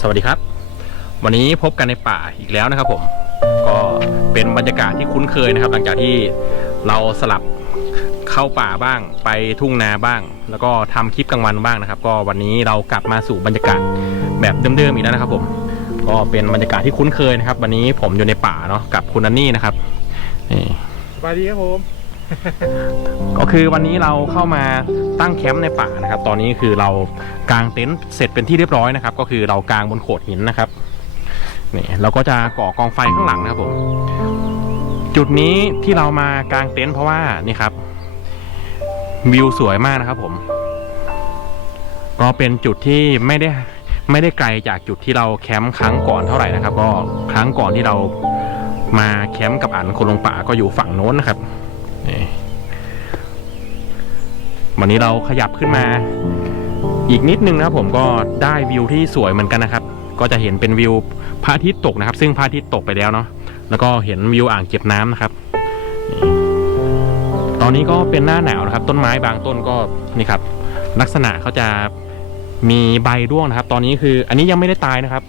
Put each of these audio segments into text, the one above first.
สวัสดีครับ วันนี้พบกันในป่าอีกแล้วนะครับผม ก็เป็นบรรยากาศที่คุ้นเคยนะครับ หลังจากที่เราสลับเข้าป่าบ้าง ไปทุ่งนาบ้าง แล้วก็ทำคลิปกลางวันบ้างนะครับ ก็วันนี้เรากลับมาสู่บรรยากาศแบบเดิมๆอีกแล้วนะครับผม ก็เป็นบรรยากาศที่คุ้นเคยนะครับ วันนี้ผมอยู่ในป่าเนาะกับคุณนันนี่นะครับนี่สวัสดีครับผม ก็คือวันนี้เราเข้ามาตั้งแคมป์ในป่านะครับ ตอนนี้คือเรากางเต็นท์เสร็จเป็นที่เรียบร้อยนะครับ ก็คือเรากางบนโขดหินนะครับนี่เราก็จะก่อกองไฟข้างหลังนะครับผมจุดนี้ที่เรามากางเต็นท์เพราะว่านี่ครับ วิวสวยมากนะครับ ผม ก็เป็นจุดที่ไม่ได้ไม่ได้ไกลจากจุดที่เราแคมป์ครั้งก่อนเท่าไหร่นะครับ ก็ครั้งก่อนที่เรามาแคมป์กับอันคนลงป่าก็อยู่ฝั่งโน้นนะครับ วันนี้เราขยับขึ้นมา อีกนิดนึงนะครับผมก็ได้วิวที่สวยเหมือนกันนะครับ ก็จะเห็นเป็นวิวพระอาทิตย์ตกนะครับ ซึ่งพระอาทิตย์ตกไปแล้วเนาะแล้วก็เห็นวิวอ่างเก็บน้ำนะครับ ตอนนี้ก็เป็นหน้าหนาวนะครับ ต้นไม้บางต้นก็นี่ครับ ลักษณะเขาจะมีใบร่วงนะครับ ตอนนี้คืออันนี้ยังไม่ได้ตายนะครับ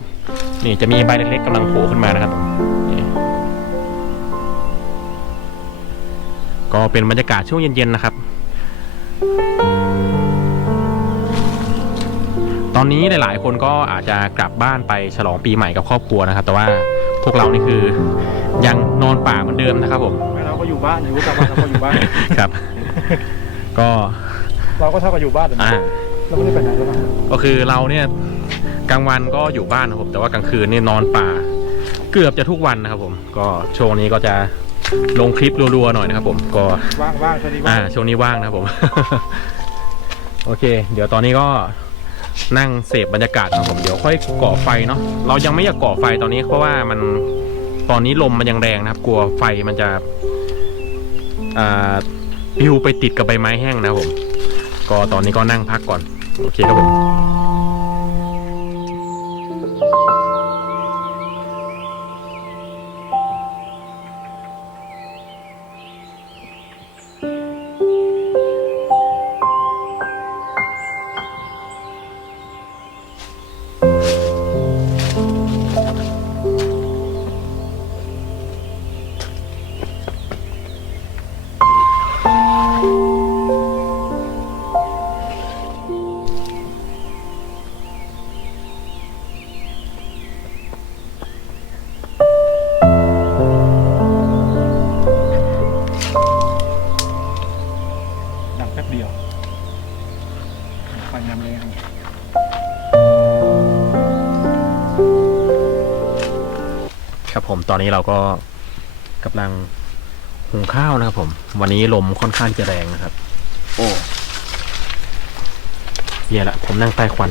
นี่จะมีใบเล็กๆกำลังโผล่ขึ้นมานะครับ ก็เป็นบรรยากาศช่วงเย็นๆนะครับ ตอนนี้หลาย ๆ คนก็อาจจะกลับบ้านไปฉลองปีใหม่กับครอบครัวนะครับ แต่ว่าพวกเรานี่คือยังนอนป่าเหมือนเดิมนะครับผมไม่เราก็อยู่บ้านอยู่กับเราก็อยู่บ้าน ครับ ก็เราก็เท่ากับอยู่บ้านเหมือนอ่ากันเราไม่ได้ไปไหนเลยนะก็คือเราเนี่ยกลางวันก็อยู่บ้านนะครับผมแต่ว่ากลางคืนนี่นอนป่า เกือบจะทุกวันนะครับผม ก็ช่วงนี้ก็จะ ลงคลิปรัวๆหน่อยนะครับผมก็ว่างๆช่วงนี้อ่าว่างช่วงนี้ว่างนะครับผม โอเค เดี๋ยวตอนนี้ก็นั่งเสพบรรยากาศนะครับผมเดี๋ยวค่อยก่อไฟเนาะเรายังไม่อยากก่อไฟตอนนี้เพราะว่ามันตอนนี้ลมมันยังแรงนะครับ กลัวไฟมันจะอ่าปลิวไปติดกับใบไม้แห้งนะครับผม ก็ตอนนี้ก็นั่งพักก่อน โอเคครับผม ผมตอนนี้เราก็กำลังหุงข้าวนะครับผม วันนี้ลมค่อนข้างจะแรงนะครับ โอ้เย่ละผมนั่งใต้ควัน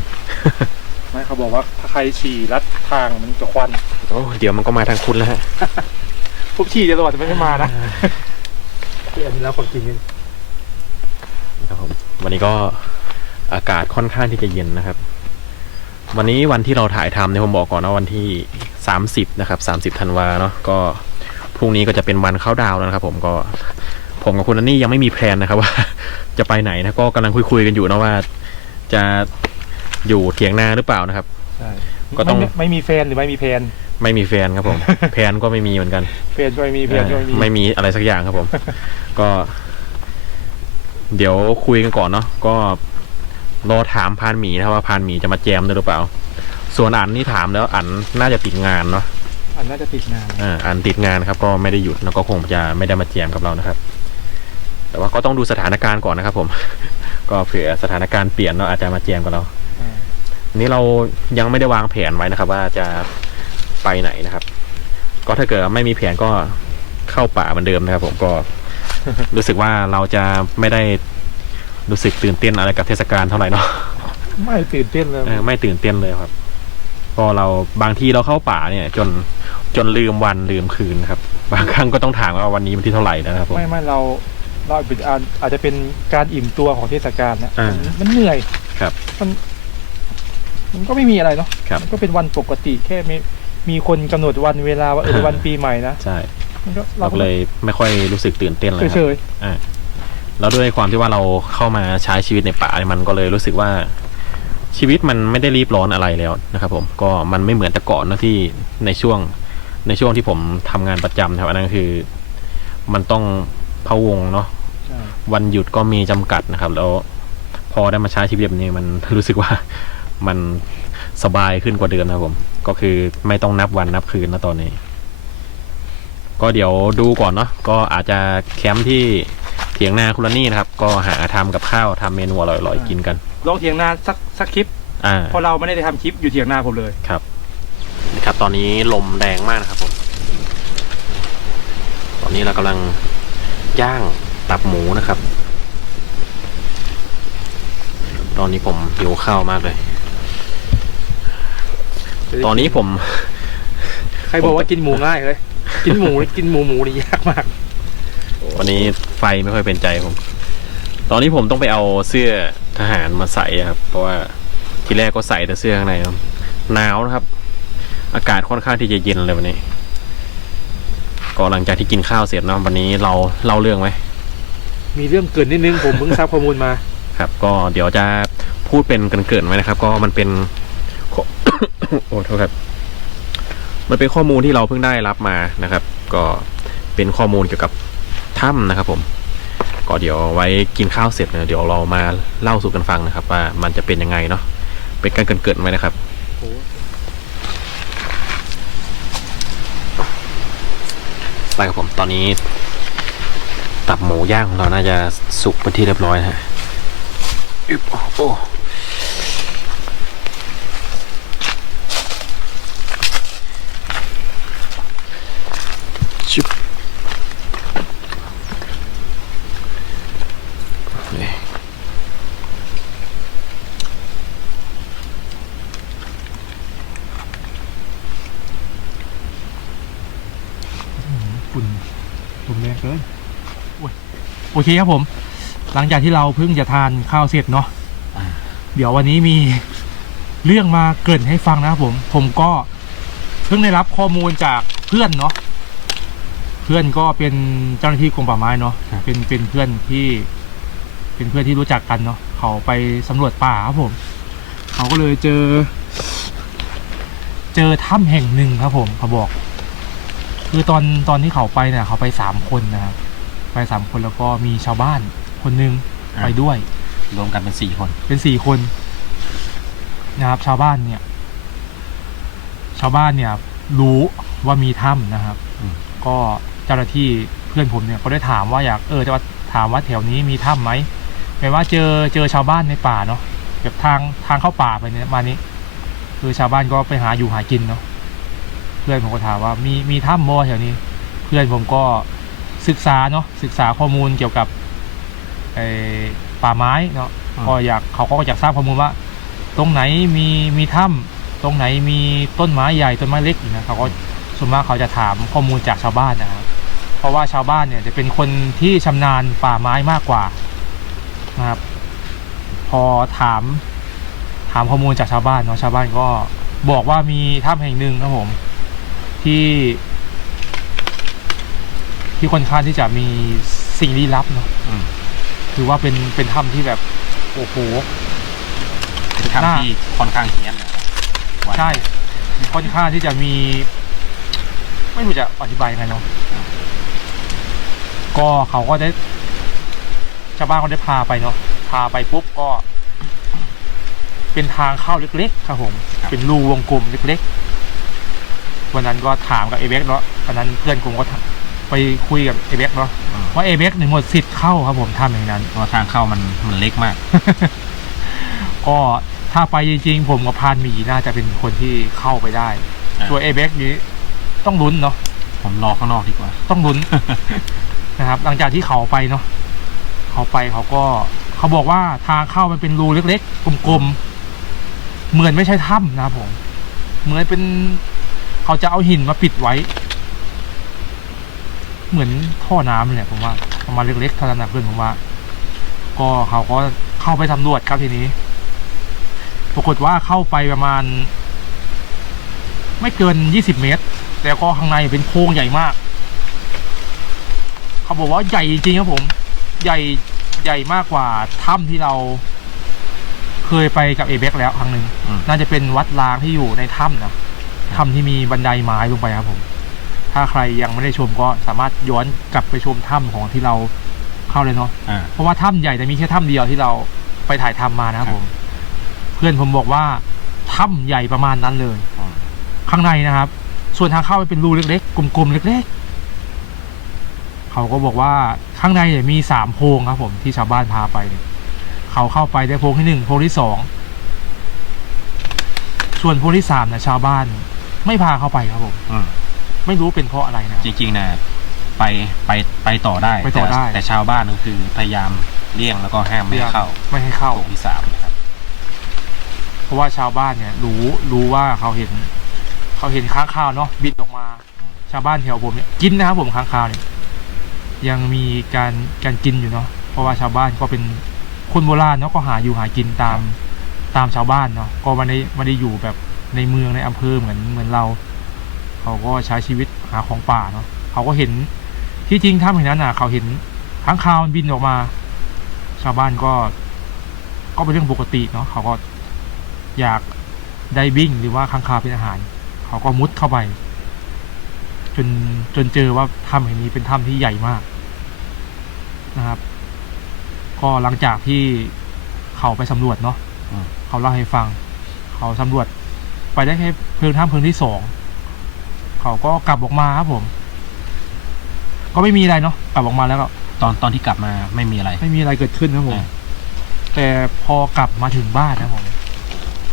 ไม่เขาบอกว่าถ้าใครฉี่ลัดทางมันจะควันโอ้เดี๋ยวมันก็มาทางคุณแล้วฮะพวกฉี่จะตลอดจะไม่ได้มานะที่อันนี้แล้วความจริงนี่ครับผมวันนี้ก็อากาศค่อนข้างที่จะเย็นนะครับ วันนี้วันที่เราถ่ายทำเนี่ยผมบอกก่อนนะวันที่ 30 นะครับ 30ธันวาเนาะก็พรุ่งนี้ก็จะเป็นวันเข้าดาวน์แล้วนะครับ ผมก็ผมกับคุณนันนี่ยังไม่มีแพลนนะครับว่า จะไปไหนนะก็กำลังคุยๆกันอยู่นะว่า จะอยู่เถียงนาหรือเปล่านะครับใช่ก็ต้องไม่ไม่มีแฟนหรือไม่มีแฟนไม่มีแฟนครับผมแพลนก็ไม่มีเหมือนกันแฟนก็ไม่มีแฟนก็ไม่มีเออไม่มีอะไรสักอย่างครับผม ก็ เดี๋ยวคุยกันก่อนเนาะก็รอถามพานหมีนะครับว่าพานหมีจะมาแจมด้วยหรือเปล่า ส่วนอันนี่ถามแล้วอันน่าจะติดงานเนาะอันน่าจะติดงาน อ่าอันติดงานครับ ก็ไม่ได้หยุดแล้วก็คงจะไม่ได้มาแจมกับเรานะครับ แต่ว่าก็ต้องดูสถานการณ์ก่อนนะครับ ผม ก็เผื่อสถานการณ์เปลี่ยนเนาะอาจจะมาแจมกับเราอ่าอันนี้เรายังไม่ได้วางแผนไว้นะครับ ว่าจะไปไหนนะครับ ก็ถ้าเกิดไม่มีแผนก็เข้าป่าเหมือนเดิมนะครับ ผมก็รู้สึกว่าเราจะไม่ได้รู้สึกตื่นเต้นอะไรกับเทศกาลเท่าไหร่เนาะไม่ตื่นเต้นเลยเออไม่ตื่นเต้นเลยครับ ก็เราบางทีเราเข้าป่าเนี่ย จนจนลืมวันลืมคืนนะครับ บางครั้งก็ต้องถามว่าวันนี้วันที่เท่าไหร่แล้วนะครับผม ไม่ไม่เราเราอาจจะอาจจะเป็นการอิ่มตัวของเทศกาลนะอ่ามันเหนื่อยครับ มันมันก็ไม่มีอะไรเนาะครับ มันก็เป็นวันปกติแค่มีมีคนกำหนดวันเวลาว่าเอออ่าวันปีใหม่นะใช่มันก็เราเราก็เลยไม่ค่อยรู้สึกตื่นเต้นเลยครับ เฉยอ่าแล้วด้วยความที่ว่าเราเข้ามาใช้ชีวิตในป่าเนี่ยมันก็เลยรู้สึกว่า ชีวิตมันไม่ได้รีบร้อนอะไรแล้วนะครับ ผมก็มันไม่เหมือนแต่ก่อนนะที่ในช่วงในช่วงที่ผมทำงานประจำครับอันนั้นคือ มันต้องพะวงเนาะๆใช่วันหยุดก็มีจำกัดนะครับ แล้วพอได้มาใช้ชีวิตแบบนี้มันรู้สึกว่ามันสบายขึ้นกว่าเดิมนะครับผม ก็คือไม่ต้องนับวันนับคืนนะตอนนี้ ก็เดี๋ยวดูก่อนเนาะก็อาจจะแคมป์ที่ เถียงนาคุณลนี่นะครับ ก็หาทำกับข้าวทำเมนูอร่อยๆกินกัน ลองเถียงนาสักสักคลิปอ่าเพราะเราไม่ได้ทำคลิปอยู่เถียงนาผมเลยครับนะครับ ตอนนี้ลมแรงมากนะครับผม ตอนนี้เรากำลังย่างตับหมูนะครับ ตอนนี้ผมหิวข้าวมากเลย ตอนนี้ผม ใครบอกว่ากินหมูง่ายเลย กินหมูกินหมูหมูนี่ยากมาก วันนี้ ไฟไม่ค่อยเป็นใจผม ตอนนี้ผมต้องไปเอาเสื้อทหารมาใส่อะครับ เพราะว่าทีแรกก็ใส่แต่เสื้อข้างในครับหนาวนะครับ อากาศค่อนข้างที่จะเย็นเลยวันนี้ ก็หลังจากที่กินข้าวเสร็จเนาะวันนี้เราเล่าเรื่องไหมมีเรื่องเกินนิดนึง ผมเพิ่งทราบข้อมูลมา ครับ ก็เดี๋ยวจะพูดเป็นเกรินๆไว้นะครับ ก็มันเป็นข้อโอ้โทษครับ มันเป็นข้อมูลที่เราเพิ่งได้รับมานะครับ ก็เป็นข้อมูลเกี่ยวกับ ถ้ำนะครับ ผมก็เดี๋ยวไว้กินข้าวเสร็จเนะเดี๋ยวเรามาเล่าสู่กันฟังนะครับ ว่ามันจะเป็นยังไงเนาะเป็นการเกรินไว้นะครับไปครับผมตอนนี้ ตับหมูย่างของเราน่าจะสุกเป็นที่เรียบร้อยนะฮะอึบโอ้โอ้ชุบนี่ ฝุ่นฝุ่นแรงเกินโอ้ยโอ เคครับผม หลังจากที่เราเพิ่งจะทานข้าวเสร็จเนาะเดี๋ยววันนี้มีเรื่องมาเกริ่นให้ฟังนะครับผม ผมก็เพิ่งได้รับข้อมูลจากเพื่อนเนาะเพื่อนก็เป็นเจ้าหน้าที่กรมป่าไม้เนาะเป็นเป็นเพื่อนที่ เป็นเพื่อนที่รู้จักกันเนาะเขาไปสำรวจป่าครับผม เขาก็เลยเจอ เจอถ้ำแห่งหนึ่งครับผมเขาบอก คือตอนตอนที่เขาไปเนี่ยเขาไปสามคนนะครับ ไปสามคนแล้วก็มีชาวบ้านคนหนึ่งไปด้วย รวมกันเป็นสี่คนเป็นสี่คนนะครับชาวบ้านเนี่ย ชาวบ้านเนี่ยรู้ว่ามีถ้ำนะครับอืมก็เจ้าหน้าที่เพื่อนผมเนี่ยก็ได้ถามว่าอยากเออจะว่าถามว่าแถวนี้มีถ้ำไหมแปลว่าเจอเจอชาวบ้านในป่าเนาะแบบทางทางเข้าป่าไปเนี่ยมานี้ คือชาวบ้านก็ไปหาอยู่หากินเนาะเพื่อนผมก็ถามว่ามีมีถ้ำโมแถวนี้ เพื่อนผมก็ ศึกษาเนาะศึกษาข้อมูลเกี่ยวกับไอ้ป่าไม้เนาะอืมก็อยากเขาก็อยากทราบข้อมูลว่า ตรงไหนมีมีถ้ำตรงไหนมีต้นไม้ใหญ่ต้นไม้เล็กอย่างเงี้ยเขาก็ส่วนมากเขาจะถามข้อมูลจากชาวบ้านนะครับเพราะว่าชาวบ้านเนี่ยจะเป็นคนที่ชำนาญป่าไม้มากกว่านะครับพอถามถามข้อมูลจากชาวบ้านเนาะชาวบ้านก็บอกว่ามีถ้ำแห่งหนึ่งครับผมที่ ที่ค่อนข้างที่จะมีสิ่งลี้ลับเนาะอืม ถือว่าเป็นเป็นถ้ำที่แบบโอ้โห เป็นน่าคำที่ค่อนข้างเฮี้ยนนะใช่ค่อนข้างที่จะมี ไม่รู้จะอธิบายยังไงเนาะก็เขาก็ได้ชาวบ้านก็ได้พาไปเนาะพาไปปุ๊บก็ เป็นทางเข้าเล็กๆครับผมเป็นรูวงกลมเล็กๆวันนั้นก็ถามกับเอเบ็กเนาะวันนั้นเพื่อนผมก็ถาม ไปคุยกับเอเบ็กเนาะว่าเอเบ็กหนึ่งหมดสิทธิ์เข้าครับผมทำอย่างนั้นเพราะทางเข้ามันมันเล็กมาก ก็ถ้าไปจริงๆผมกับพานหมีน่าจะเป็นคนที่เข้าไปได้อ่าตัวเอเบ็กนี้ต้องลุ้นเนาะผมรอข้างนอกดีกว่า ต้องลุ้นนะครับ หลังจากที่เขาไปเนาะเขาไปเขาก็เขาบอกว่าทางเข้ามันเป็นรูเล็กๆกลมๆเหมือนไม่ใช่ถ้ำนะครับผม เหมือนเป็น เขาจะเอาหินมาปิดไว้ เหมือนท่อน้ำเลยแหละผมว่าประมาณเล็กๆเท่านั้นนะเพื่อนผมว่า ก็เขาก็เข้าไปสำรวจครับทีนี้ ปรากฏว่าเข้าไปประมาณ ไม่เกินยี่สิบเมตร แล้วก็ข้างในเป็นโพรงใหญ่มาก เขาบอกว่าใหญ่จริงๆครับผม ใหญ่ใหญ่มากกว่าถ้ำที่เราเคยไปกับเอเบกแล้วครั้งหนึ่งอืม น่าจะเป็นวัดล้างที่อยู่ในถ้ำนะถ้ำที่มีบันไดไม้ลงไปครับผม ถ้าใครยังไม่ได้ชมก็สามารถย้อนกลับไปชมถ้ำของที่เราเข้าเลยเนาะอ่า เพราะว่าถ้ำใหญ่แต่มีแค่ถ้ำเดียวที่เราไปถ่ายทำมานะครับครับ ผม เพื่อนผมบอกว่าถ้ำใหญ่ประมาณนั้นเลยอืมข้างในนะครับ ส่วนทางเข้าเป็นรูเล็กๆ กลมๆ เล็กๆ เขาก็บอกว่าข้างในเนี่ยมีสามโพรงครับ ผมที่ชาวบ้านพาไปเนี่ยเขาเข้าไปได้โพรงที่หนึ่งโพรงที่สอง ส่วนโพรงที่สามนะชาวบ้าน ไม่พาเข้าไปครับผมอืม ไม่รู้เป็นเพราะอะไรนะ จริงๆนะไปไปไปต่อได้ไปต่อได้แต่แต่ชาวบ้านก็คือพยายามเลี่ยงแล้วก็ห้ามไม่ให้เข้าไม่ให้เข้าโถงที่สามนะครับ เพราะว่าชาวบ้านเนี่ย รู้รู้ว่าเขาเห็น เขาเห็นค้างคาวเนาะบินออกมา ชาวบ้านแถวผมเนี่ยกินนะครับผมค้างคาวเนี่ยยังมีการการกินอยู่เนาะเพราะว่าชาวบ้านก็เป็นคนโบราณเนาะก็หาอยู่หากินตามตามชาวบ้านเนาะก็ไมาได้ไมาได้อยู่แบบในเมืองในอำเภอเหมือนเหมือนเรา เขาก็ใช้ชีวิตหาของป่าเนาะเขาก็เห็นที่จริงถ้าเห็นนั้นน่ะ เขาเห็นค้างคาวมันบินออกมา ชาวบ้านก็ ก็เป็นเรื่องปกติเนาะเขาก็อยากได้บิ้งหรือว่าค้างคาวเป็นอาหาร เขาก็มุดเข้าไป จนจนเจอว่าถ้ำแห่งนี้เป็นถ้ำที่ใหญ่มากนะครับ ก็หลังจากที่เขาไปสำรวจเนาะอืมเขาเล่าให้ฟัง เขาสำรวจไปได้แค่เพิงถ้ำเพิงที่สอง เขาก็กลับออกมาครับผม ก็ไม่มีอะไรเนาะกลับออกมาแล้วก็ตอนตอนที่กลับมาไม่มีอะไร ไม่มีอะไรเกิดขึ้นครับผมอ่าแต่พอกลับมาถึงบ้านนะครับผม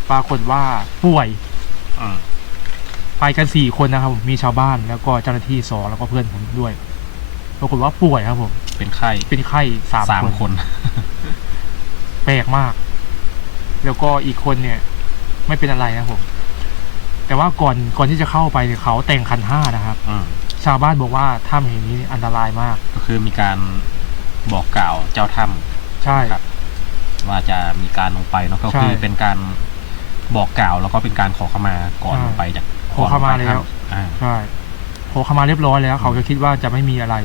ปรากฏว่าป่วยอืมไปกันสี่คนนะครับผมมีชาวบ้านแล้วก็เจ้าหน้าที่สองแล้วก็เพื่อนผมด้วยปรากฏว่าป่วยครับผม เป็นไข้เป็นไข้สามสามคนคนแปลกมาก แล้วก็อีกคนเนี่ย ไม่เป็นอะไรนะครับผม แต่ว่าก่อนก่อนที่จะเข้าไปเนี่ยเขาแต่งคันห้านะครับ อืมชาวบ้านบอกว่าถ้ำแห่งนี้อันตรายมาก ก็คือมีการบอกกล่าวเจ้าถ้ ใช่ ครับำว่าจะมีการลงไปเนาะก็ใช่คือเป็นการบอกกล่าวแล้วก็เป็นการขอขมาก่อนใช่ลงไปจากขอขมาก่นไปแล้ว ถ้ำอ่าใช่พอเข้ามาเรียบร้อยแล้ว เขาก็คิดว่าจะไม่มีอะไร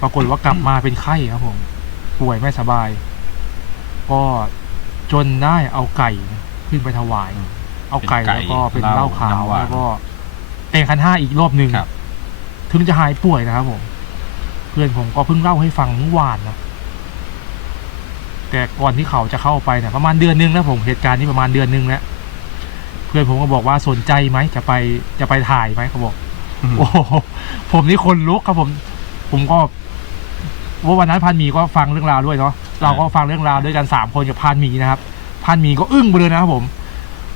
ปรากฏว่ากลับมาเป็นไข้ครับผมป่วยไม่สบาย ก็จนได้เอาไก่ขึ้นไปถวาย เอาไก่แล้วก็เป็นเหล้าขาวน้ำหวานแล้วก็แต่งคันห้าอีกรอบหนึ่งครับ ถึงจะหายป่วยนะครับผม เพื่อนผมก็เพิ่งเล่าให้ฟังเมื่อวานนะแต่ก่อนที่เขาจะเข้าไปเนี่ยประมาณเดือนนึงนะผมเหตุการณ์นี้ประมาณเดือนนึงแล้วเพื่อนผมก็บอกว่าสนใจไหมจะไปจะไปถ่ายไหมเขาบอก โอ้โหผมนี่คนลุกครับผม ผมก็ว่าวันนั้นพันหมีก็ฟังเรื่องราวด้วยเนาะเราก็ฟังเรื่องราวด้วยกันสามคนกับพันหมีนะครับพันหมีก็อึ้งไปเลยนะครับผม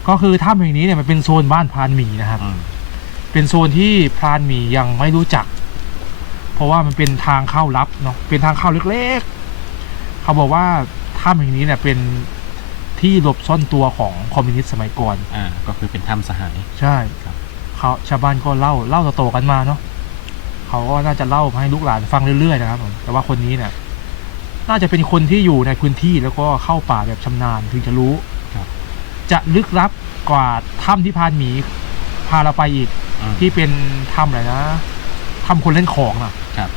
ก็คือถ้ำแห่งนี้เนี่ยมันเป็นโซนบ้านพรานหมีนะครับ อืมเป็นโซนที่พรานหมียังไม่รู้จัก เพราะว่ามันเป็นทางเข้าลับเนาะเป็นทางเข้าเล็กๆ เขาบอกว่าถ้ำแห่งนี้เนี่ยเป็นที่หลบซ่อนตัวของคอมมิวนิสต์สมัยก่อน อ่าก็คือเป็นถ้ำสหาย ใช่ครับ เขาชาวบ้านก็เล่าเล่าต่อๆกันมาเนาะเขาก็น่าจะเล่าให้ลูกหลานฟังเรื่อยๆนะครับผมแต่ว่าคนนี้เนี่ยน่าจะเป็นคนที่อยู่ในพื้นที่แล้วก็เข้าป่าแบบชำนาญถึงจะรู้ครับ จะลึกลับกว่าถ้ำที่พรานหมีพาเราไปอีก อืม ที่เป็นถ้ำอะไรนะถ้ำคนเล่นของน่ะครับ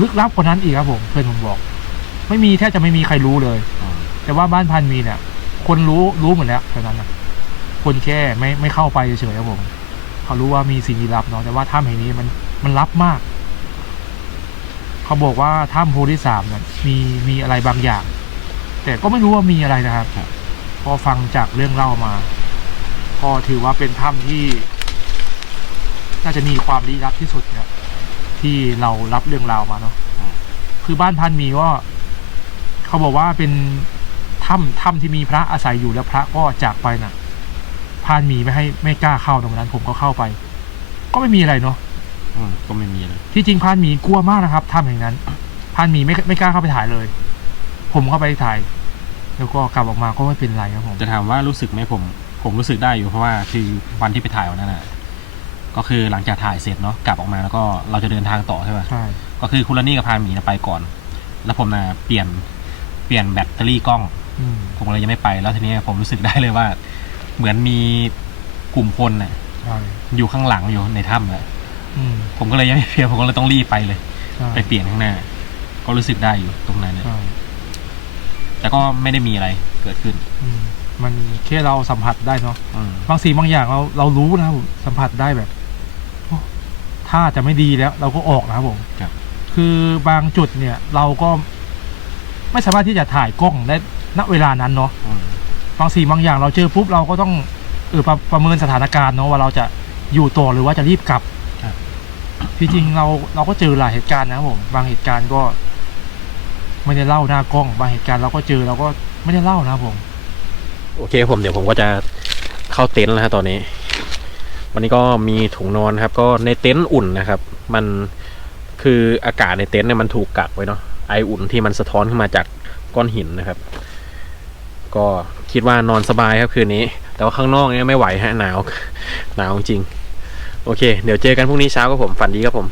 ลึกลับกว่านั้นอีกครับผมเพื่อนผมบอก ไม่มีแทบจะไม่มีใครรู้เลย อืมแต่ว่าบ้านพันมีเนี่ย คนรู้รู้หมดแล้วเท่านั้นนะคนแค่ไม่ไม่เข้าไปเฉยๆครับผมเขารู้ว่ามีสิ่งลี้ลับเนาะแต่ว่าถ้ำแห่งนี้มันมันลับมาก เขาบอกว่าถ้ำโพธิสามเนี่ยมีมีอะไรบางอย่าง แต่ก็ไม่รู้ว่ามีอะไรนะครับครับ พอฟังจากเรื่องเล่ามา ก็ถือว่าเป็นถ้ำที่ น่าจะมีความลี้ลับที่สุดเนี่ยที่เรารับเรื่องราวมาเนาะอืมคือบ้านพันมีก็เขาบอกว่าเป็นถ้ำถ้ำที่มีพระอาศัยอยู่แล้วพระก็จากไปน่ะพานมีไม่ให้ไม่กล้าเข้าตรงนั้นผมก็เข้าไป ก็ไม่มีอะไรเนาะอืมก็ไม่มีเลยที่จริงพานหมีกลัวมากนะครับถ้ำแห่งนั้น พานหมีไม่ไม่กล้าเข้าไปถ่ายเลย ผมเข้าไปถ่าย แล้วก็กลับออกมาก็ไม่เป็นไรครับผม จะถามว่ารู้สึกไหมผม ผมรู้สึกได้อยู่เพราะว่าคือวันที่ไปถ่ายวันนั้นน่ะก็คือหลังจากถ่ายเสร็จเนาะกลับออกมาแล้วก็เราจะเดินทางต่อใช่ป่ะใช่ก็คือคุณลานี่กับพานหมีนะไปก่อน แล้วผมนะเปลี่ยนเปลี่ยนแบตเตอรี่กล้องอืมผมเลยยังไม่ไปแล้วทีนี้ผมรู้สึกได้เลยว่า เหมือนมีกลุ่มคนน่ะใช่อยู่ข้างหลังอยู่ในถ้ำแหละอืมผมก็เลยยังไม่เพลียผมก็เลยต้องรีบไปเลยใช่ไปเปลี่ยนข้างหน้า ก็รู้สึกได้อยู่ตรงนั้นเนี่ยใช่ แต่ก็ไม่ได้มีอะไรเกิดขึ้น อืมมันแค่เราสัมผัสได้เนาะอืมบางสิ่งบางอย่างเราเรารู้นะครับผมสัมผัสได้แบบโอ้ถ้าจะไม่ดีแล้ว เราก็ออกนะครับผมครับ คือบางจุดเนี่ย เราก็ไม่สามารถที่จะถ่ายกล้องได้ณเวลานั้นเนาะ อืม บางสิ่งบางอย่างเราเจอปุ๊บเราก็ต้องเออประประเมินสถานการณ์เนาะว่าเราจะอยู่ต่อหรือว่าจะรีบกลับที่จริงเราเราก็เจอหลายเหตุการณ์นะครับผม บางเหตุการณ์ก็ ไม่ได้เล่าหน้ากล้องบางเหตุการณ์เราก็เจอเราก็ไม่ได้เล่านะครับผม โอเคผมเดี๋ยวผมก็จะเข้าเต็นท์แล้วฮะตอนนี้ วันนี้ก็มีถุงนอนครับ ก็ในเต็นท์อุ่นนะครับ มันคืออากาศในเต็นท์เนี่ยมันถูกกักไว้เนาะไออุ่นที่มันสะท้อนขึ้นมาจากก้อนหินนะครับ ก็คิดว่านอนสบายครับคืนนี้ แต่ว่าข้างนอกเนี่ยไม่ไหวฮะหนาวหนาวจริง โอเค เดี๋ยวเจอกันพรุ่งนี้เช้าครับผมฝันดีครับผม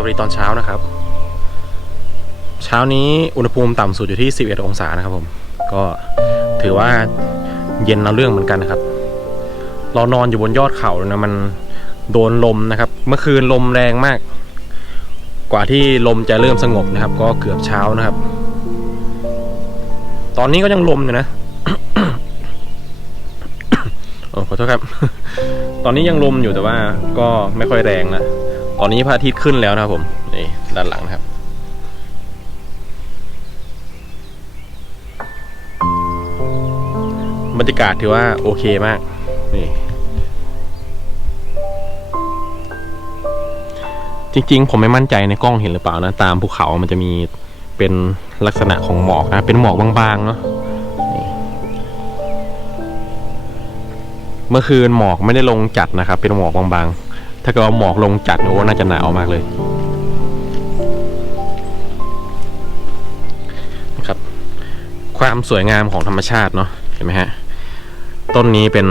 วัสดีตอนเช้านะครับ เช้านี้อุณหภูมิต่ำสุดอยู่ที่ 11 องศานะครับผม ก็ถือว่าเย็นเอาเรื่องเหมือนกันนะครับ เรานอนอยู่บนยอดเขาเลยนะมันโดนลมนะครับ เมื่อคืนลมแรงมาก กว่าที่ลมจะเริ่มสงบนะครับ ก็เกือบเช้านะครับ ตอนนี้ก็ยังลมอยู่นะโอ้ขอโทษครับ ตอนนี้ยังลมอยู่แต่ว่าก็ไม่ค่อยแรงนะ ตอนนี้พระอาทิตย์ขึ้นแล้วนะครับผม นี่ด้านหลังนะครับบรรยากาศถือว่าโอเคมาก นี่ จริง ๆ ผมไม่มั่นใจในกล้องเห็นหรือเปล่านะ ตามภูเขามันจะมีเป็นลักษณะของหมอกนะ เป็นหมอกบางๆเนาะเมื่อคืนหมอกไม่ได้ลงจัดนะครับ เป็นหมอกบางๆ ถ้าเกิดว่าหมอกลงจัดเนี่ยโอ้น่าจะหนาวมากเลยนะครับ ความสวยงามของธรรมชาติเนาะเห็นไหมฮะต้นนี้เป็น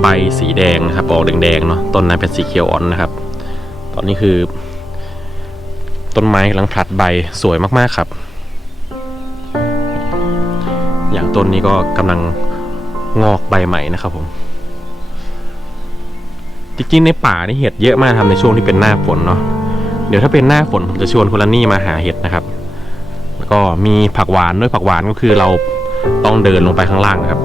ใบสีแดงนะครับออกแดงๆเนาะต้นนั้นเป็นสีเขียวอ่อนนะครับ ตอนนี้คือ ต้นไม้กำลังผลัดใบสวยมากๆครับ อย่างต้นนี้ก็กำลังงอกใบใหม่นะครับผม จริงๆในป่านี่เห็ดเยอะมากทำในช่วงที่เป็นหน้าฝนเนาะเดี๋ยวถ้าเป็นหน้าฝนผมจะชวนคุณลันนี่มาหาเห็ดนะครับ แล้วก็มีผักหวานด้วยผักหวานก็คือเราต้องเดินลงไปข้างล่างนะครับ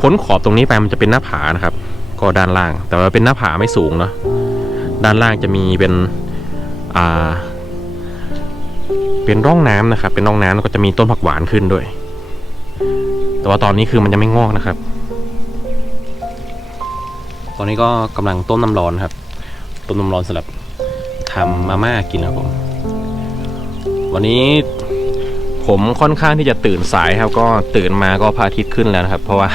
พ้นขอบตรงนี้ไปมันจะเป็นหน้าผานะครับ ก็ด้านล่าง แต่ว่าเป็นหน้าผาไม่สูงเนาะด้านล่างจะมีเป็นอ่าเป็นร่องน้ำนะครับ เป็นร่องน้ำแล้วก็จะมีต้นผักหวานขึ้นด้วย แต่ว่าตอนนี้คือมันยังไม่งอกนะครับ ตอนนี้ก็กำลังต้มน้ำร้อนครับ ต้มน้ำร้อนสำหรับทำมาม่ากินนะครับผม วันนี้ผมค่อนข้างที่จะตื่นสายครับ ก็ตื่นมาก็พระอาทิตย์ขึ้นแล้วนะครับ เพราะว่า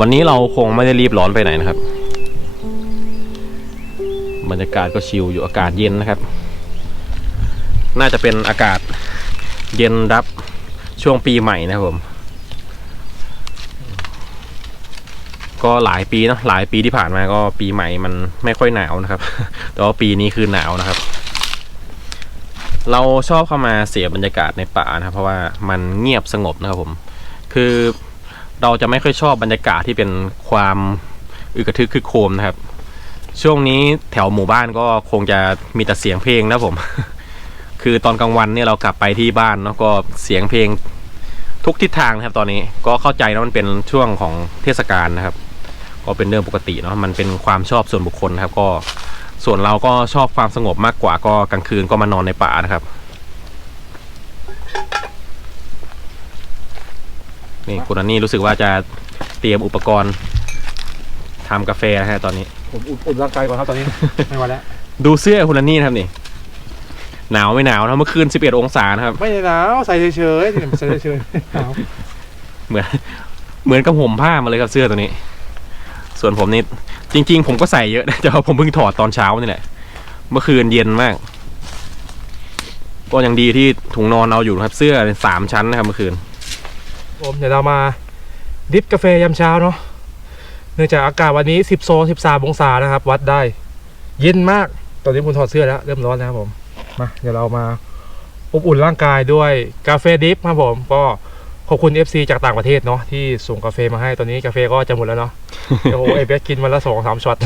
วันนี้เราคงไม่ได้รีบร้อนไปไหนนะครับ บรรยากาศก็ชิลอยู่อากาศเย็นนะครับ น่าจะเป็นอากาศเย็นรับช่วงปีใหม่นะครับผม ก็หลายปีเนะหลายปีที่ผ่านมาก็ปีใหม่มันไม่ค่อยหนาวนะครับ แต่ว่าปีนี้คือหนาวนะครับ เราชอบเข้ามาเสียบรรยากาศในป่านะครับ เพราะว่ามันเงียบสงบนะครับผม คือเราจะไม่ค่อยชอบบรรยากาศที่เป็นความอึกระทึกคึกโครมนะครับ ช่วงนี้แถวหมู่บ้านก็คงจะมีแต่เสียงเพลงนะผม คือตอนกลางวันเนี่ยเรากลับไปที่บ้านเนาะก็เสียงเพลงทุกทิศทางนะครับตอนนี้ก็เข้าใจนะมันเป็นช่วงของเทศกาลนะครับ ก็เป็นเรื่องปกติเนาะมันเป็นความชอบส่วนบุคคลนะครับ ก็ส่วนเราก็ชอบความสงบมากกว่าก็กลางคืนก็มานอนในป่านะครับ นี่คุณอันนี่รู้สึกว่าจะเตรียมอุปกรณ์ทำกาแฟนะฮะตอนนี้ ผมอุ่นอุ่นร่างกายก่อนครับตอนนี้ ไม่ไหวแล้วดูเสื้อคุณนันนี่นะครับนี่หนาวไม่หนาวนะเมื่อคืน 11 องศานะครับ ไม่หนาวใส่เฉยๆใส่เฉยๆหนาวเหมือนเหมือนกับห่มผ้ามาเลยครับเสื้อตัวนี้ ส่วนผมนี่จริง ๆ ผมก็ใส่เยอะนะแต่ว่าผมเพิ่งถอดตอนเช้านี่แหละ เมื่อคืนเย็นมาก ก็ยังดีที่ถุงนอนเอาอยู่นะครับ เสื้อสามชั้นนะครับเมื่อคืนผมเดี๋ยวเรามาดริฟกาแฟยามเช้าเนาะเนื่องจากอากาศวันนี้สิบโซสิบสามองศานะครับ วัดได้ เย็นมาก ตอนนี้ผมถอดเสื้อแล้ว เริ่มร้อนแล้วครับผม มา เดี๋ยวเรามาอบอุ่นร่างกายด้วยกาแฟดริฟครับผม ก็ ขอบคุณ FC จากต่างประเทศเนาะที่ส่งกาแฟมาให้ตอนนี้กาแฟก็จะหมดแล้วเนาะโอ้โหเอเบสกินวันละสองสามช็อต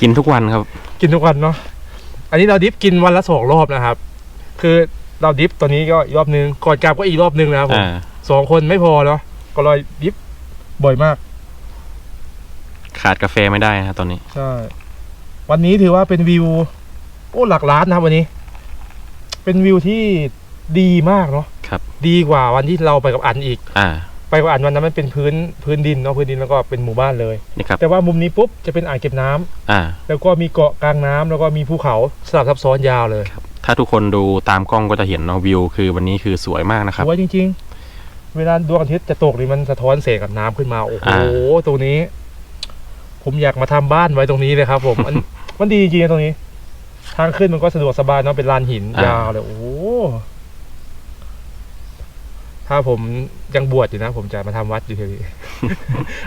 กินทุกวันครับ กินทุกวันเนาะอันนี้เราดิฟกินวันละสองรอบนะครับ คือเราดิฟตอนนี้ก็อีกรอบนึงก่อนกลับก็อีกรอบนึงนะครับผมอ่าสองคนไม่พอเนาะก็เลยดิฟบ่อยมาก ขาดกาแฟไม่ได้นะครับตอนนี้ใช่วันนี้ถือว่าเป็นวิวโอ้หลักล้านนะครับวันนี้ เป็นวิวที่ ดีมากเนาะครับ ดีกว่าวันที่เราไปกับอันอีก อ่า ไปกับอันวันนั้นมันเป็นพื้นพื้นดินเนาะพื้นดินแล้วก็เป็นหมู่บ้านเลย นี่ครับ แต่ว่ามุมนี้ปุ๊บจะเป็นอ่างเก็บน้ำอ่า แล้วก็มีเกาะกลางน้ำแล้วก็มีภูเขาสลับซับซ้อนยาวเลยถ้าทุกคนดูตามกล้องก็จะเห็นเนาะวิว คือวันนี้คือสวยมากนะครับสวยจริง ๆ เวลาดวงอาทิตย์จะตกนี่มันสะท้อนแสงกับน้ำขึ้นมาโอ้โหอ่า ตรงนี้ ผมอยากมาทำบ้านไว้ตรงนี้เลยครับ ผมมัน มันดีจริงๆนะตรงนี้ ทางขึ้นมันก็สะดวกสบายเนาะเป็นลานหินยาวเลยโอ้โห ถ้าผมยังบวชอยู่นะ ผมจะมาทำวัดอยู่ที่นี่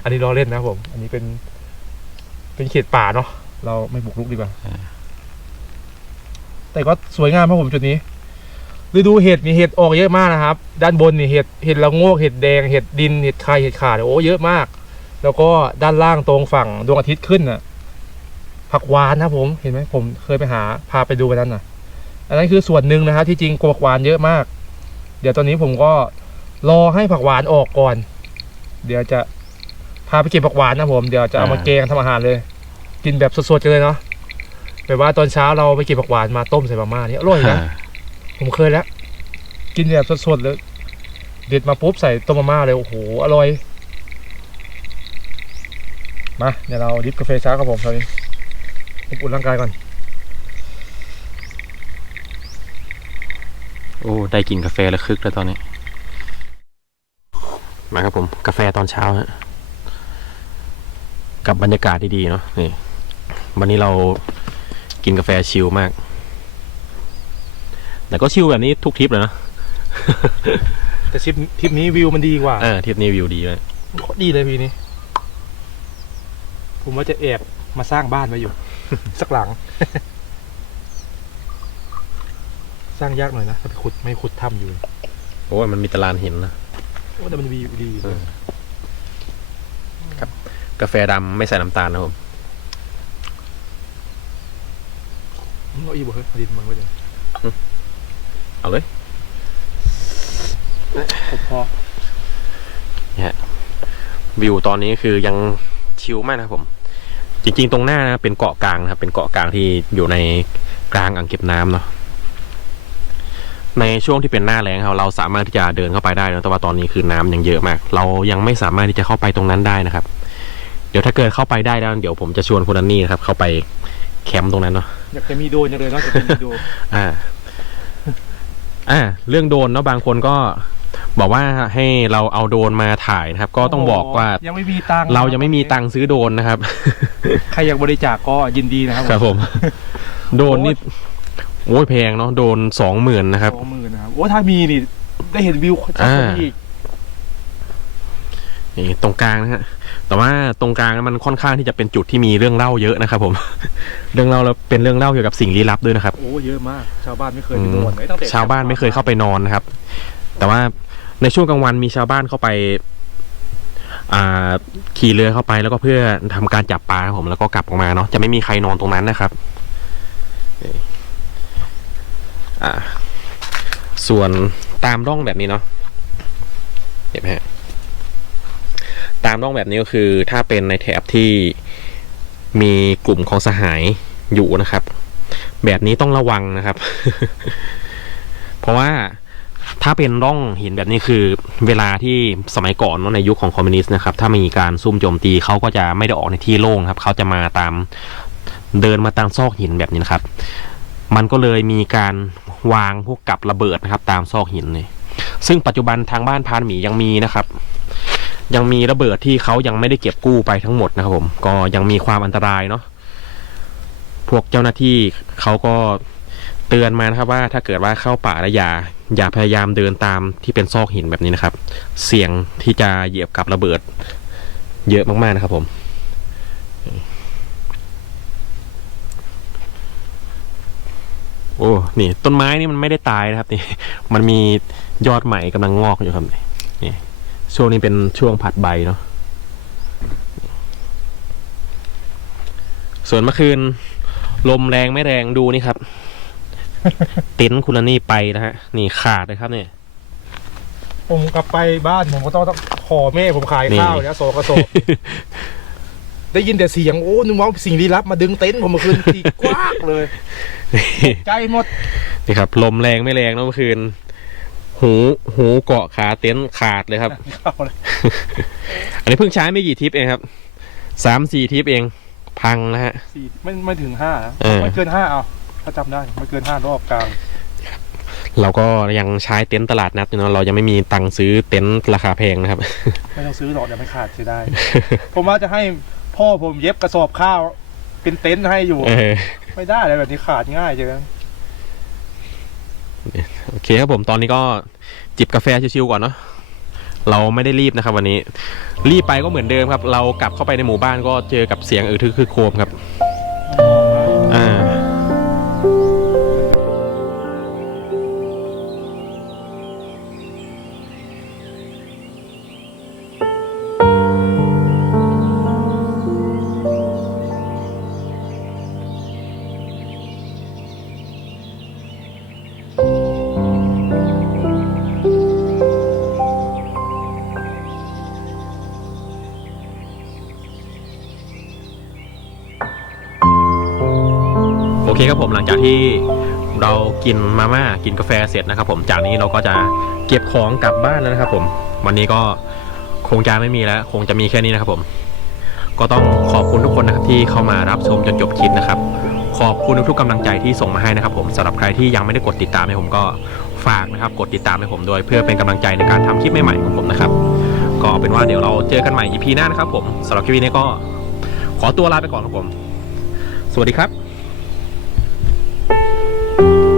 อันนี้ล้อเล่นนะครับผม อันนี้เป็น เป็นเขตป่าเนาะ เราไม่บุกรุกดีกว่า แต่ก็สวยงามครับผมจุดนี้ฤดูเห็ดมีเห็ดออกเยอะมากนะครับ ด้านบนนี่เห็ดเห็ดละโงกเห็ดแดงเห็ดดินเห็ดไข่เห็ดขาดโอ้เยอะมาก แล้วก็ด้านล่างตรงฝั่งดวงอาทิตย์ขึ้นน่ะ ผักหวานนะครับผมเห็นไหมผมเคยไปหาพาไปดูวันนั้นน่ะ อันนั้นคือส่วนหนึ่งนะครับที่จริงผักหวานเยอะมาก เดี๋ยวตอนนี้ผมก็ รอให้ผักหวานออกก่อน เดี๋ยวจะพาไปเก็บผักหวานนะผมเดี๋ยวจะเอามาอ่าแกงทำอาหารเลย กินแบบสดๆกันเลยเนาะแบบว่าตอนเช้าเราไปเก็บผักหวานมาต้มใส่มาม่านี่อร่อยนะอ่าผมเคยแล้ว กินแบบสดๆเลยเด็ดมาปุ๊บใส่ต้มมาม่าเลยโอ้โหอร่อยมาเดี๋ยวเราดริฟกาแฟเช้ากับผมตอนนี้อบอุ่นร่างกายก่อนโอ้ได้กินกาแฟแล้วคึกแล้วตอนนี้ มาครับผมกาแฟตอนเช้าฮะกับบรรยากาศดีๆเนาะนี่วันนี้เรากินกาแฟชิลมาก แต่ก็ชิลแบบนี้ทุกทริปเลยนะแต่ทริปทริปนี้วิวมันดีกว่าเออทริปนี้วิวดีมากโคตรดีเลยพี่นี้ผมว่าจะแอบมาสร้างบ้านไว้อยู่ สักหลัง สร้างยากหน่อยนะถ้าไปขุดไม่ขุดถ้ำอยู่โอ้ยมันมีตารางหินนะ โอ้แต่มันวิวดีเออกาแฟดำไม่ใส่น้ำตาลนะผมเอาอีกบ่เฮ้ยเอาดินมังไว้เลยเอาเลย ผมพอวิวตอนนี้คือยังชิลมากนะครับผม จริงๆ ตรงหน้านะเป็นเกาะกลางนะครับเป็นเกาะกลางที่อยู่ในกลางอ่างเก็บน้ำเนาะ ในช่วงที่เป็นหน้าแล้งครับเราสามารถที่จะเดินเข้าไปได้นะแต่ว่าตอนนี้คือน้ำยังเยอะมาก เรายังไม่สามารถที่จะเข้าไปตรงนั้นได้นะครับ เดี๋ยวถ้าเกิดเข้าไปได้แล้วเดี๋ยวผมจะชวนคุณอันนี่นะครับเข้าไปแคมป์ตรงนั้นเนาะอยากจะมีโดรนอย่างเลยเนาะจะเป็นมีโดรนอ่า อ่า เรื่องโดรนเนาะบางคนก็บอกว่าให้เราเอาโดรนมาถ่ายนะครับ ก็ต้องบอกว่ายังไม่มีตังค์เรายังไม่มีตังค์ซื้อโดรนนะครับ ใครอยากบริจาคก็ยินดีนะครับ ครับผม โดรนนี่ โอ้ยแพงเนาะโดรนสองหมื่นนะครับ สองหมื่นนะครับ โอ้ถ้ามีนี่ได้เห็นวิวชัดกว่านี้อีกนี่ตรงกลางนะฮะ แต่ว่าตรงกลางมันค่อนข้างที่จะเป็นจุดที่มีเรื่องเล่าเยอะนะครับ ผม เรื่องเล่าแล้วเป็นเรื่องเล่าเกี่ยวกับสิ่งลี้ลับด้วยนะครับ โอ้เยอะมาก ชาวบ้านไม่เคยอืไปมโดนเลยตั้งแต่ชาวบ้านไม่เคยเข้าไปนอนนะครับ แต่ว่าในช่วงกลางวันมีชาวบ้านเข้าไป อ่า ขี่เรือเข้าไปแล้วก็เพื่อทำการจับปลาครับผมแล้วก็กลับออกมาเนาะจะไม่มีใครนอนตรงนั้นนะครับนี่ อ่า ส่วนตามร่องแบบนี้เนาะเห็นไหมฮะตามร่องแบบนี้ก็คือถ้าเป็นในแถบที่มีกลุ่มของสหายอยู่นะครับ แบบนี้ต้องระวังนะครับ เพราะว่าถ้าเป็นร่องหินแบบนี้คือ เวลาที่สมัยก่อนเนอะในยุคของคอมมิวนิสต์นะครับ ถ้ามีการซุ่มโจมตีเขาก็จะไม่ได้ออกในที่โล่งครับ เขาจะมาตามเดินมาตามซอกหินแบบนี้นะครับ มันก็เลยมีการวางพวกกับระเบิดนะครับ ตามซอกหินเลยซึ่งปัจจุบันทางบ้านพานหมียังมีนะครับ ยังมีระเบิดที่เขายังไม่ได้เก็บกู้ไปทั้งหมดนะครับผมก็ยังมีความอันตรายเนาะพวกเจ้าหน้าที่เขาก็เตือนมานะครับว่าถ้าเกิดว่าเข้าป่าแล้วอย่าอย่าพยายามเดินตามที่เป็นซอกหินแบบนี้นะครับ เสี่ยงที่จะเหยียบกับระเบิด เยอะมากๆนะครับผม โอ้ นี่ ต้นไม้นี่มันไม่ได้ตายนะครับ นี่ มันมียอดใหม่กำลังงอกอยู่ครับนี่นี่ช่วงนี้เป็นช่วงผัดใบเนาะ ส่วนเมื่อคืน ลมแรงไม่แรงดูนี่ครับ เต็นท์คุณนี่ไปนะฮะ นี่ขาดเลยครับเนี่ยผมกลับไปบ้านผมก็ต้องต้องขอแม่ผมขายนี่ข้าวเนี่ยโซกระโซได้ยินแต่เสียงโอ้นึกว่าสิ่งลี้ลับมาดึงเต็นท์ผมเมื่อคืนตีกว้ากเลย ใจหมด นี่ครับ ลมแรงไม่แรงเนอะเมื่อคืน หูหูเกาะขาเต็นท์ขาดเลยครับเข้าเลยอันนี้เพิ่งใช้ไม่กี่ทริปเองครับ สามสี่ทริปเอง พังนะฮะสี่ไม่ไม่ถึงห้านะเออไม่เกินห้าเอาถ้าจำได้ไม่เกินห้ารอบกลางเราก็ยังใช้เต็นท์ตลาดนัดอยู่เนอะเรายังไม่มีตังค์ซื้อเต็นท์ราคาแพงนะครับ ไม่ต้องซื้อหรอกเดี๋ยวไม่ขาดเสียดายผมว่าจะให้พ่อผมเย็บกระสอบข้าว เป็นเต็นท์ให้อยู่เออ ไม่ได้เลยแบบนี้ขาดง่ายจังโอเคครับผมตอนนี้ก็จิบกาแฟชิวๆก่อนเนาะเราไม่ได้รีบนะครับ วันนี้ รีบไปก็เหมือนเดิมครับ เรากลับเข้าไปในหมู่บ้านก็เจอกับเสียงเออทึกคือโครมครับ คครับผมหลังจากที่เรากินมาม่ากินกาแฟเสร็จนะครับ ผมจากนี้เราก็จะเก็บของกลับบ้านแล้วนะครับ ผม วันนี้ก็คงจะไม่มีแล้ว คงจะมีแค่นี้นะครับ ผม ก็ต้องขอบคุณทุกคนนะครับที่เข้ามารับชมจนจบคลิปนะครับ ขอบคุณทุกๆกำลังใจที่ส่งมาให้นะครับ ผมสำหรับใครที่ยังไม่ได้กดติดตามให้ผมก็ฝากนะครับ กดติดตามให้ผมด้วยเพื่อเป็นกำลังใจในการทำคลิปใหม่ๆของผมนะครับ ก็เป็นว่าเดี๋ยวเราเจอกันใหม่ EP หน้านะครับ ผมสำหรับคลิปนี้ก็ขอตัวลาไปก่อนครับผม สวัสดีครับ you